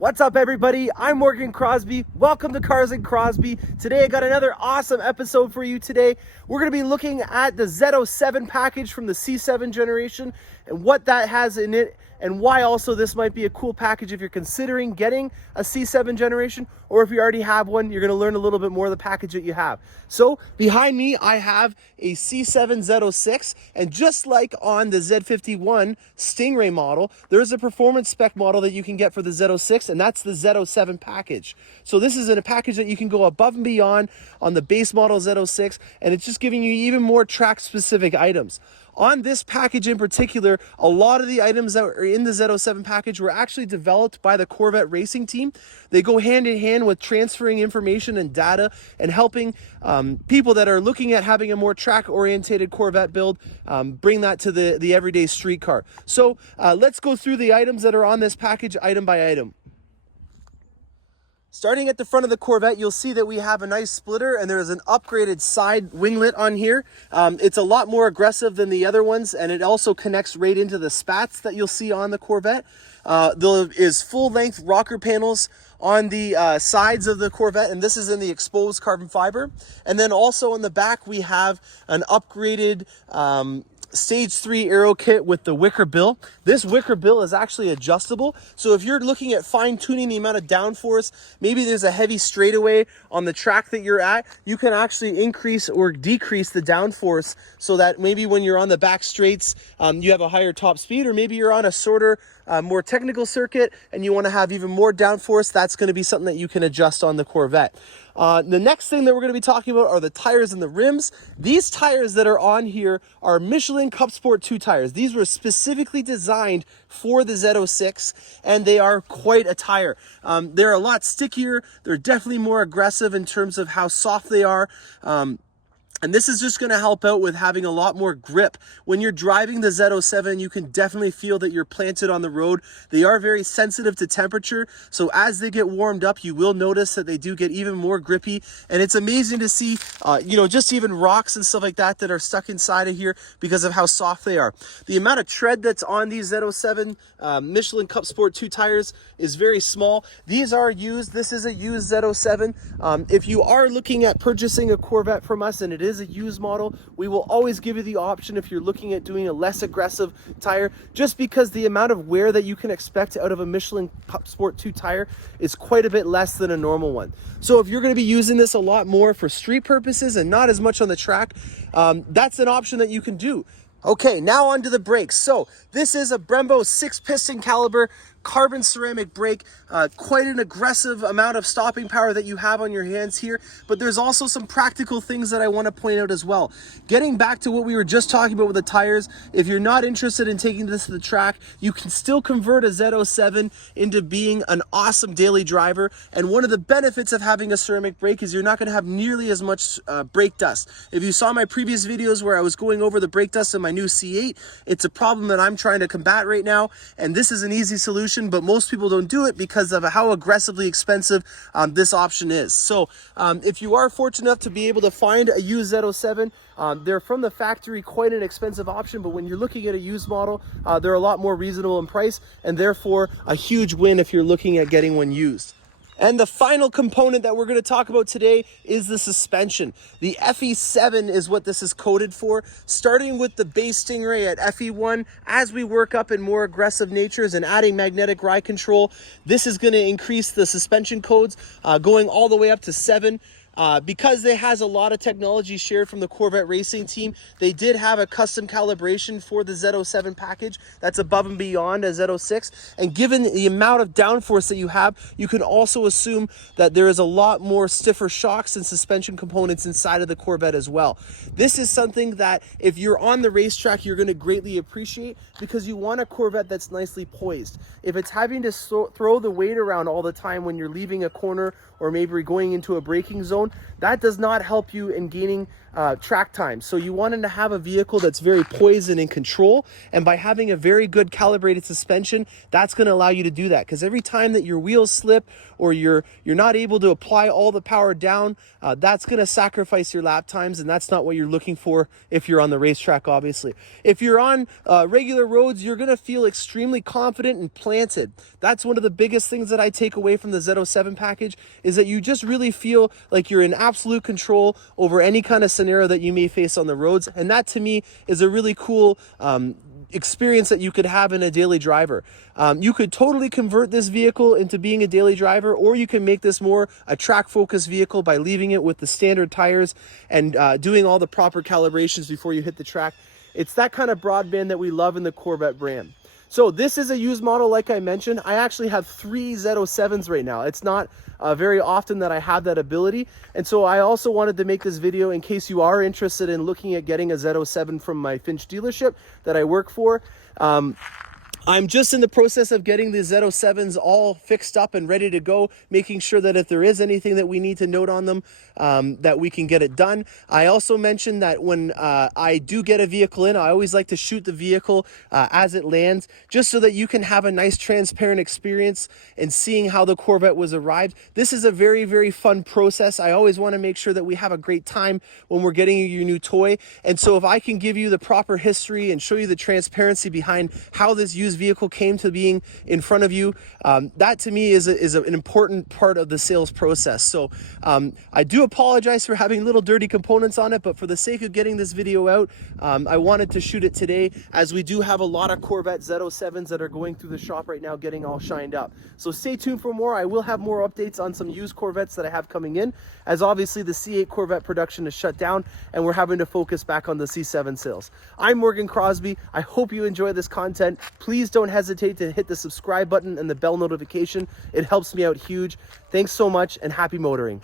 What's up, everybody? I'm Morgan Crosbie. Welcome to Cars and Crosbie. Today I got another awesome episode for you today. We're going to be looking at the Z07 package from the C7 generation and what that has in it, and why also this might be a cool package if you're considering getting a C7 generation, or if you already have one, you're going to learn a little bit more of the package that you have. So behind me, I have a C7 Z06, and just like on the Z51 Stingray model, there's a performance spec model that you can get for the Z06, and that's the Z07 package. So this is in a package that you can go above and beyond on the base model Z06, and it's just giving you even more track specific items. On this package in particular, a lot of the items that are in the Z07 package were actually developed by the Corvette racing team. They go hand in hand with transferring information and data and helping people that are looking at having a more track-oriented Corvette build bring that to the everyday street car. So let's go through the items that are on this package item by item. Starting at the front of the Corvette, you'll see that we have a nice splitter, and there's an upgraded side winglet on here. It's a lot more aggressive than the other ones, and it also connects right into the spats that you'll see on the Corvette. There is full-length rocker panels on the sides of the Corvette, and this is in the exposed carbon fiber. And then also on the back, we have an upgraded Stage 3 aero kit with the wicker bill. This wicker bill is actually adjustable, so if you're looking at fine-tuning the amount of downforce, maybe there's a heavy straightaway on the track that you're at, you can actually increase or decrease the downforce so that maybe when you're on the back straights, you have a higher top speed, or maybe you're on a shorter, more technical circuit and you want to have even more downforce. That's going to be something that you can adjust on the Corvette. The next thing that we're going to be talking about are the tires and the rims. These tires that are on here are Michelin Cup Sport 2 tires. These were specifically designed for the Z06, and they are quite a tire. They're a lot stickier. They're definitely more aggressive in terms of how soft they are. And this is just going to help out with having a lot more grip. When you're driving the Z07, you can definitely feel that you're planted on the road. They are very sensitive to temperature, so as they get warmed up, you will notice that they do get even more grippy. And it's amazing to see, just even rocks and stuff like that that are stuck inside of here because of how soft they are. The amount of tread that's on these Z07 Michelin Cup Sport 2 tires is very small. These are used. This is a used Z07. If you are looking at purchasing a Corvette from us and it is a used model, we will always give you the option if you're looking at doing a less aggressive tire, just because the amount of wear that you can expect out of a Michelin Cup Sport 2 tire is quite a bit less than a normal one. So if you're going to be using this a lot more for street purposes and not as much on the track, that's an option that you can do. Okay, now on to the brakes. So this is a Brembo 6-piston caliber carbon ceramic brake, quite an aggressive amount of stopping power that you have on your hands here, but there's also some practical things that I want to point out as well. Getting back to what we were just talking about with the tires, if you're not interested in taking this to the track, you can still convert a Z07 into being an awesome daily driver, and one of the benefits of having a ceramic brake is you're not going to have nearly as much brake dust. If you saw my previous videos where I was going over the brake dust in my new C8, it's a problem that I'm trying to combat right now, and this is an easy solution, but most people don't do it because of how aggressively expensive this option is. So if you are fortunate enough to be able to find a used Z07, they're from the factory quite an expensive option, but when you're looking at a used model, they're a lot more reasonable in price, and therefore a huge win if you're looking at getting one used. And the final component that we're going to talk about today is the suspension. The FE7 is what this is coded for, starting with the base Stingray at FE1. As we work up in more aggressive natures and adding magnetic ride control, this is going to increase the suspension codes, going all the way up to 7. Because it has a lot of technology shared from the Corvette racing team, they did have a custom calibration for the Z07 package that's above and beyond a Z06. And given the amount of downforce that you have, you can also assume that there is a lot more stiffer shocks and suspension components inside of the Corvette as well. This is something that if you're on the racetrack, you're going to greatly appreciate, because you want a Corvette that's nicely poised. If it's having to throw the weight around all the time when you're leaving a corner or maybe going into a braking zone, zone, that does not help you in gaining track time. So you want to have a vehicle that's very poised and in control, and by having a very good calibrated suspension, that's going to allow you to do that. Because every time that your wheels slip or you're not able to apply all the power down, that's going to sacrifice your lap times, and that's not what you're looking for if you're on the racetrack. Obviously, if you're on regular roads, you're going to feel extremely confident and planted. That's one of the biggest things that I take away from the Z07 package, is that you just really feel like you're in absolute control over any kind of scenario that you may face on the roads. And that to me is a really cool experience that you could have in a daily driver. You could totally convert this vehicle into being a daily driver, or you can make this more a track focused vehicle by leaving it with the standard tires and doing all the proper calibrations before you hit the track. It's that kind of broadband that we love in the Corvette brand. So this is a used model, like I mentioned. I actually have 3 Z07s right now. It's not very often that I have that ability. And so I also wanted to make this video in case you are interested in looking at getting a Z07 from my Finch dealership that I work for. I'm just in the process of getting the Z07s all fixed up and ready to go, making sure that if there is anything that we need to note on them, that we can get it done. I also mentioned that when I do get a vehicle in, I always like to shoot the vehicle as it lands, just so that you can have a nice transparent experience in seeing how the Corvette was arrived. This is a very, very fun process. I always want to make sure that we have a great time when we're getting you your new toy. And so if I can give you the proper history and show you the transparency behind how this used vehicle came to being in front of you, that to me is an important part of the sales process. So I do apologize for having little dirty components on it, but for the sake of getting this video out, I wanted to shoot it today, as we do have a lot of Corvette Z07s that are going through the shop right now getting all shined up. So stay tuned for more. I will have more updates on some used Corvettes that I have coming in, as obviously the C8 Corvette production is shut down and we're having to focus back on the C7 sales. I'm Morgan Crosbie. I hope you enjoy this content. Please don't hesitate to hit the subscribe button and the bell notification. It helps me out huge. Thanks so much, and happy motoring.